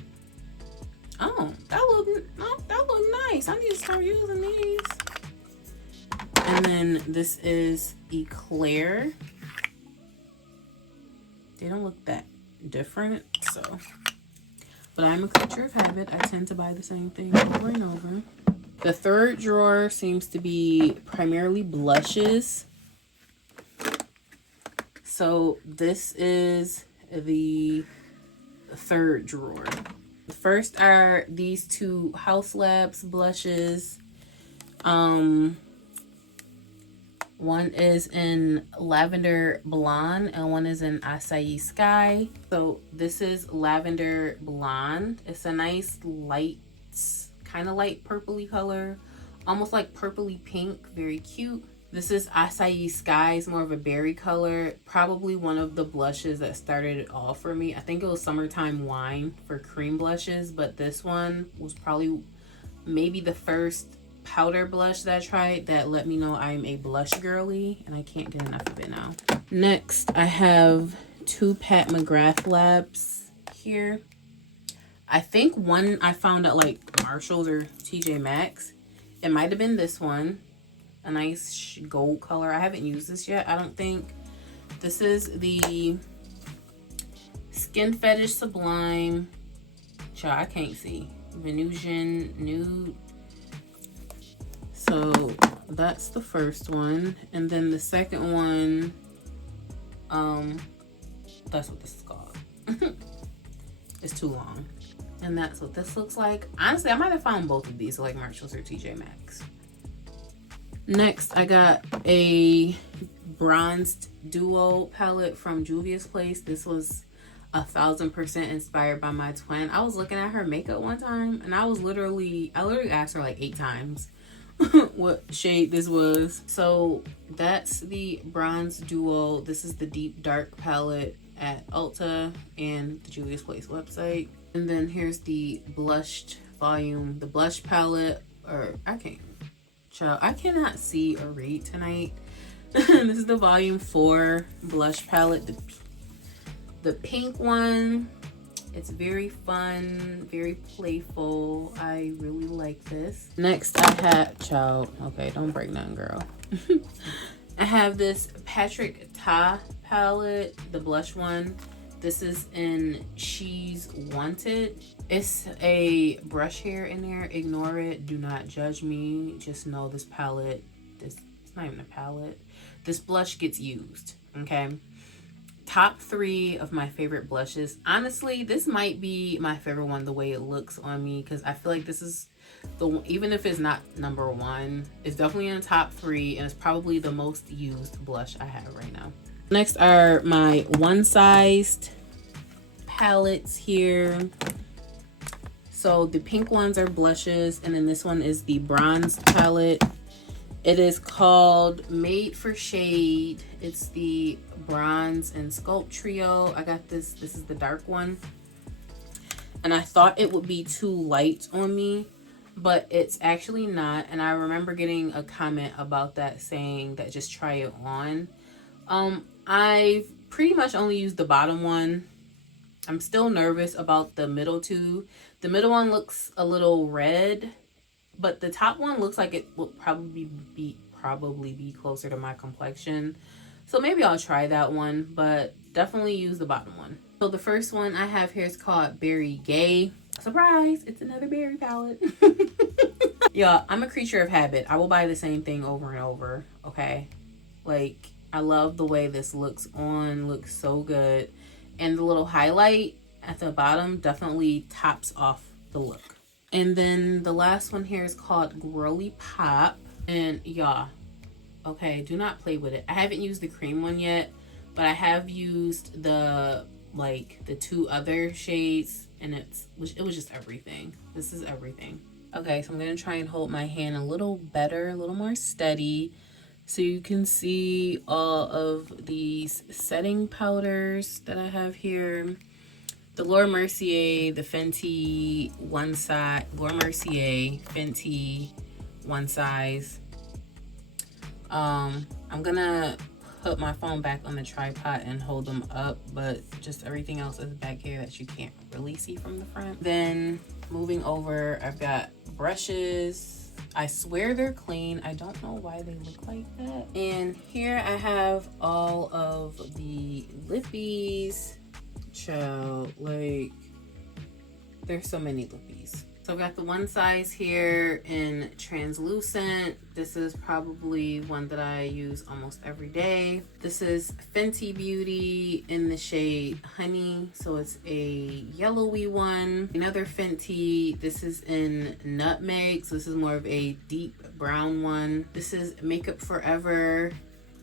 Oh, that look nice. I need to start using these. And then this is Eclair. They don't look that different, so, but I'm a creature of habit. I tend to buy the same thing over and over. The third drawer seems to be primarily blushes. So this is the third drawer. First are these two House Labs blushes. One is in Lavender Blonde and one is in Acai Sky. So this is Lavender Blonde. It's a nice light, kind of light purpley color, almost like purpley pink, very cute. This is Acai Sky, it's more of a berry color. Probably one of the blushes that started it all for me. I think it was Summertime Wine for cream blushes, but this one was probably maybe the first powder blush that I tried that let me know I'm a blush girly, and I can't get enough of it now. Next, I have two Pat McGrath Labs here. I think one I found at like Marshalls or TJ Maxx. It might have been this one. A nice gold color. I haven't used this yet, I don't think. This is the Skin Fetish Sublime. Child, I can't see. Venusian Nude. So that's the first one, and then the second one, that's what this is called. It's too long, and that's what this looks like. Honestly, I might have found both of these like Marshalls or TJ Maxx. Next, I got a bronzed duo palette from Juvia's Place. This was 1000% inspired by my twin. I was looking at her makeup one time, and I literally asked her like 8 times what shade this was. So that's the bronze duo. This is the deep dark palette at Ulta and the Juvia's Place website. And then here's the blushed volume, the blush palette, or I cannot see or read tonight. This is the volume 4 blush palette, the pink one. It's very fun, very playful. I really like this. Next, I have, okay, don't break nothing, girl. I have this Patrick Ta palette, the blush one. This is in She's Wanted. It's a brush hair in there. Ignore it. Do not judge me. Just know this palette, it's not even a palette. This blush gets used, okay? Top 3 of my favorite blushes. Honestly, this might be my favorite one the way it looks on me, because I feel like this is the one, even if it's not number 1, it's definitely in the top 3, and it's probably the most used blush I have right now. Next are my one-sized palettes here. So the pink ones are blushes, and then this one is the bronze palette. It is called Made for Shade. It's the Bronze and Sculpt Trio. I got this. This is the dark one. And I thought it would be too light on me, but it's actually not. And I remember getting a comment about that saying that just try it on. I've pretty much only used the bottom one. I'm still nervous about the middle two. The middle one looks a little red, but the top one looks like it will probably be closer to my complexion. So maybe I'll try that one, but definitely use the bottom one. So the first one I have here is called Berry Gay. Surprise, it's another berry palette. Yeah, I'm a creature of habit. I will buy the same thing over and over, okay? Like, I love the way this looks on, looks so good. And the little highlight at the bottom definitely tops off the look. And then the last one here is called Girly Pop. And yeah, okay, do not play with it. I haven't used the cream one yet, but I have used the two other shades, and it was just everything. This is everything. Okay, so I'm gonna try and hold my hand a little better, a little more steady, so you can see all of these setting powders that I have here. The Laura Mercier, the Fenty one size, Laura Mercier, Fenty one size. I'm gonna put my phone back on the tripod and hold them up, but just everything else is back here that you can't really see from the front. Then moving over, I've got brushes. I swear they're clean. I don't know why they look like that. And here I have all of the Lippies. Child, like, there's so many Lippies. So I've got the one size here in translucent. This is probably one that I use almost every day. This is Fenty Beauty in the shade Honey. So it's a yellowy one. Another Fenty. This is in Nutmeg. So this is more of a deep brown one. This is Makeup Forever.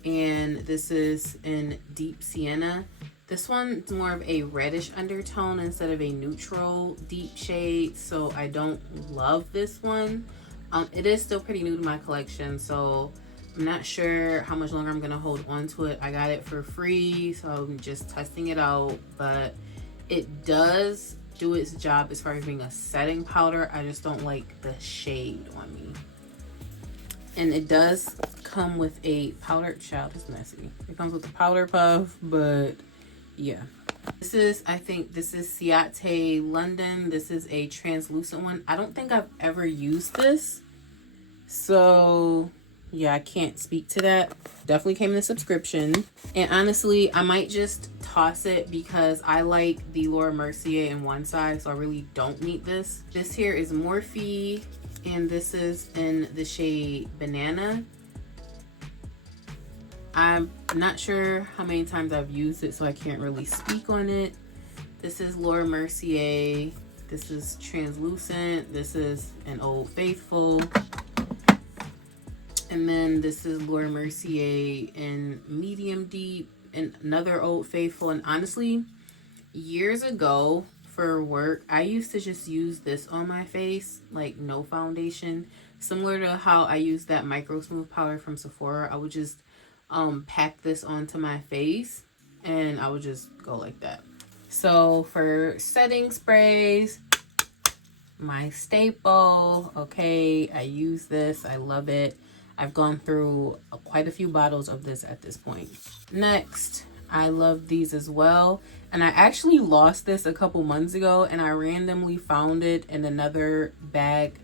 And this is in Deep Sienna. This one is more of a reddish undertone instead of a neutral deep shade, so I don't love this one. It is still pretty new to my collection, so I'm not sure how much longer I'm gonna hold on to it. I got it for free, so I'm just testing it out, but it does do its job as far as being a setting powder. I just don't like the shade on me. And it does come with a powder. Child, it's messy. It comes with a powder puff, but yeah. This is, I think this is Saie London. This is a translucent one. I don't think I've ever used this, so yeah, I can't speak to that. Definitely came in a subscription, and honestly I might just toss it because I like the Laura Mercier in one size, so I really don't need this. This here is Morphe, and this is in the shade Banana. I'm not sure how many times I've used it, so I can't really speak on it. This is Laura Mercier. This is translucent. This is an Old Faithful. And then this is Laura Mercier in medium deep, and another Old Faithful. And honestly, years ago for work, I used to just use this on my face, like no foundation. Similar to how I use that Microsmooth powder from Sephora. I would just pack this onto my face and I would just go like that. So for setting sprays, my staple, okay, I use this. I love it. I've gone through quite a few bottles of this at this point. Next, I love these as well. And I actually lost this a couple months ago, and I randomly found it in another bag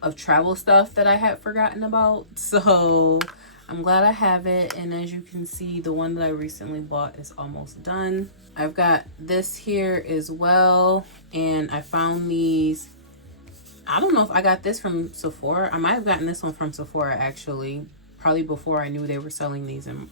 of travel stuff that I had forgotten about. So I'm glad I have it. And as you can see, the one that I recently bought is almost done. I've got this here as well, and I found these. I don't know if I got this from Sephora. I might have gotten this one from Sephora actually, probably before I knew they were selling these in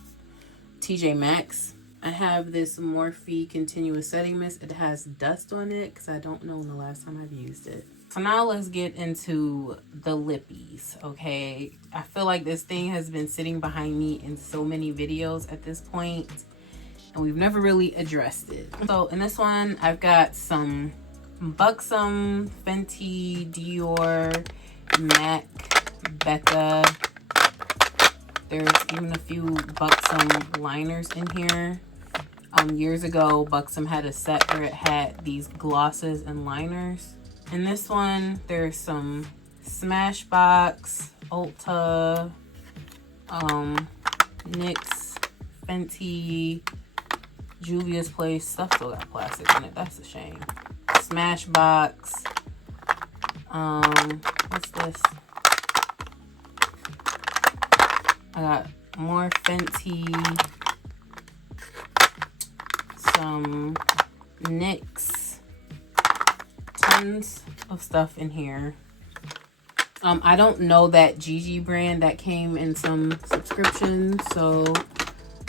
TJ Maxx. I have this Morphe Continuous Setting Mist. It has dust on it because I don't know when the last time I've used it. So now let's get into the Lippies, okay? I feel like this thing has been sitting behind me in so many videos at this point, and we've never really addressed it. So in this one, I've got some Buxom, Fenty, Dior, MAC, Becca, There's even a few Buxom liners in here. Years ago, Buxom had a set where it had these glosses and liners. In this one, there's some Smashbox, Ulta, NYX, Fenty, Juvia's Place. Stuff still got plastic in it. That's a shame. Smashbox. What's this? I got more Fenty, some NYX, tons of stuff in here. I don't know that Gigi brand that came in some subscriptions, so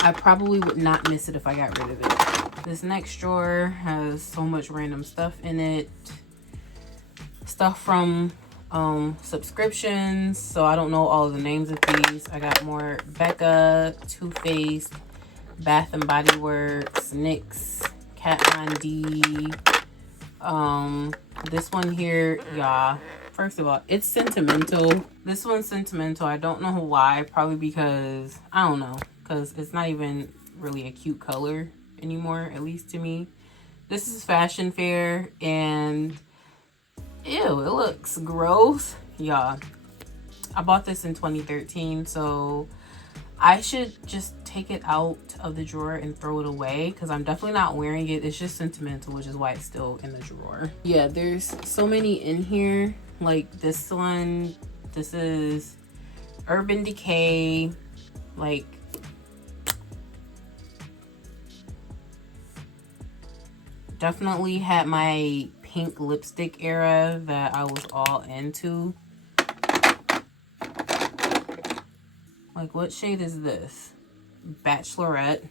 I probably would not miss it if I got rid of it. This next drawer has so much random stuff in it. Stuff from subscriptions, so I don't know all of the names of these. I got more Becca, Too Faced, Bath and Body Works, NYX, Kat Von D. This one here, yeah. First of all, it's sentimental. This one's sentimental. I don't know why. Probably because, I don't know, because it's not even really a cute color anymore, at least to me. This is Fashion Fair, and ew, it looks gross. Yeah, I bought this in 2013, so I should just take it out of the drawer and throw it away because I'm definitely not wearing it. It's just sentimental, which is why it's still in the drawer. Yeah, there's so many in here. Like this one, this is Urban Decay. Like, definitely had my pink lipstick era that I was all into. Like, what shade is this? Bachelorette.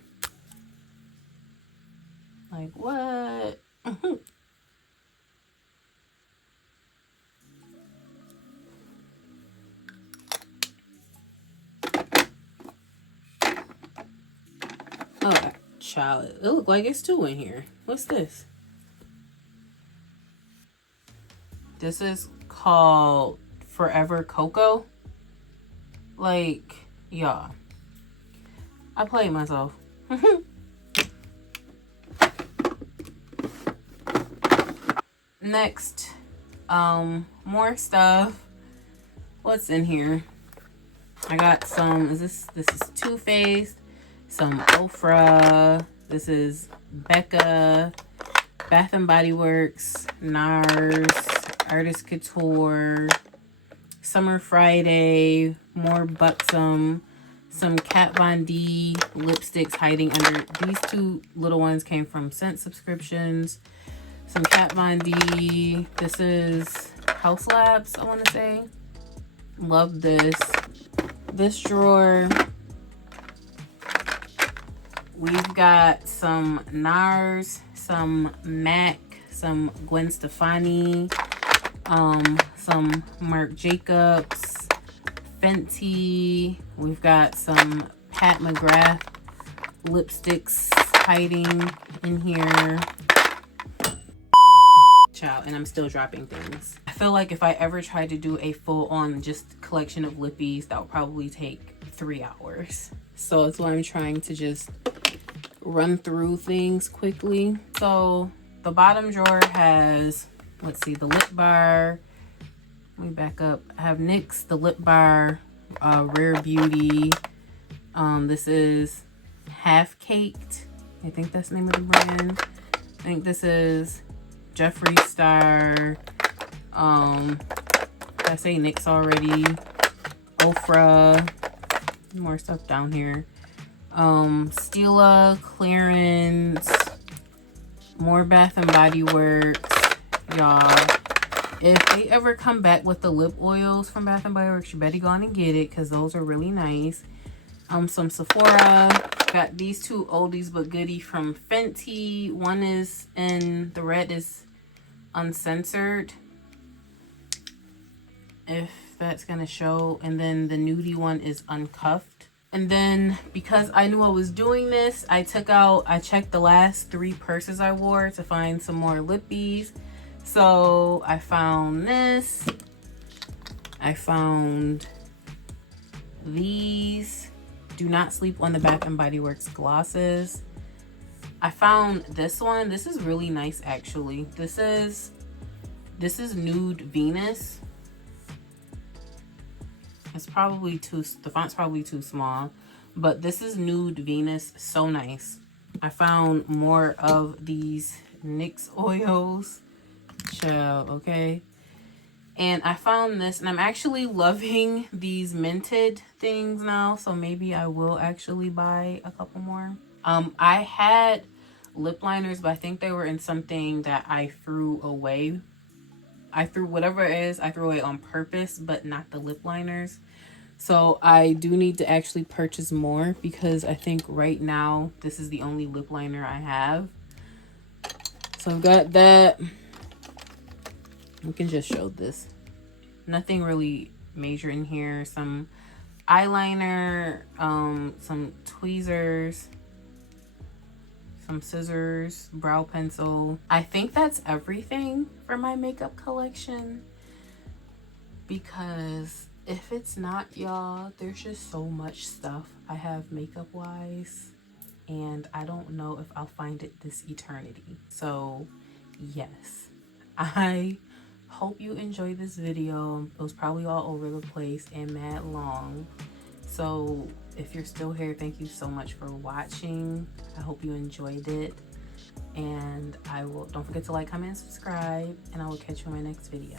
Like, what? Oh, child. It look like it's two in here. What's this? This is called Forever Cocoa. Like, yeah. I played myself. Next, more stuff. What's in here? I got some, this is Too Faced, some Ofra, this is Becca, Bath and Body Works, Nars, Artist Couture, Summer Friday, more Buxom, some Kat Von D lipsticks hiding under. These two little ones came from Scent subscriptions. Some Kat Von D. This is House Labs, I want to say. Love this. This drawer, we've got some Nars, some MAC, some Gwen Stefani, some Marc Jacobs, Fenty. We've got some Pat McGrath lipsticks hiding in here. Child, and I'm still dropping things. I feel like if I ever tried to do a full-on just collection of Lippies, that would probably take 3 hours. So that's why I'm trying to just run through things quickly. So the bottom drawer has, let's see, the lip bar. Let me back up. I have NYX, the lip bar, Rare Beauty. This is Half Caked. I think that's the name of the brand. I think this is Jeffree Star. I say NYX already. Ofra. More stuff down here. Stila, Clarins, more Bath and Body Works. Y'all, if they ever come back with the lip oils from Bath and Body Works, you better go on and get it because those are really nice. Some Sephora. Got these two oldies but goodie from Fenty. One is in the red is uncensored, if that's gonna show, and then the nudie one is uncuffed. And then because I knew I was doing this, I checked the last 3 purses I wore to find some more Lippies. So I found this, I found these, do not sleep on the Bath and Body Works glosses. I found this one. This is really nice, actually. This is Nude Venus. It's probably the font's probably too small, but this is Nude Venus. So nice. I found more of these NYX oils. Chill, okay? And I found this, and I'm actually loving these minted things now, so maybe I will actually buy a couple more. I had lip liners, but I think they were in something that I threw away. I threw whatever it is, I threw away on purpose, but not the lip liners. So I do need to actually purchase more, because I think right now this is the only lip liner I have. So I've got that. We can just show this. Nothing really major in here. Some eyeliner, some tweezers, some scissors, brow pencil. I think that's everything for my makeup collection, because if it's not, y'all, there's just so much stuff I have makeup wise, and I don't know if I'll find it this eternity. So yes, I hope you enjoyed this video. It was probably all over the place and mad long. So if you're still here, thank you so much for watching. I hope you enjoyed it. And don't forget to like, comment, and subscribe. And I will catch you in my next video.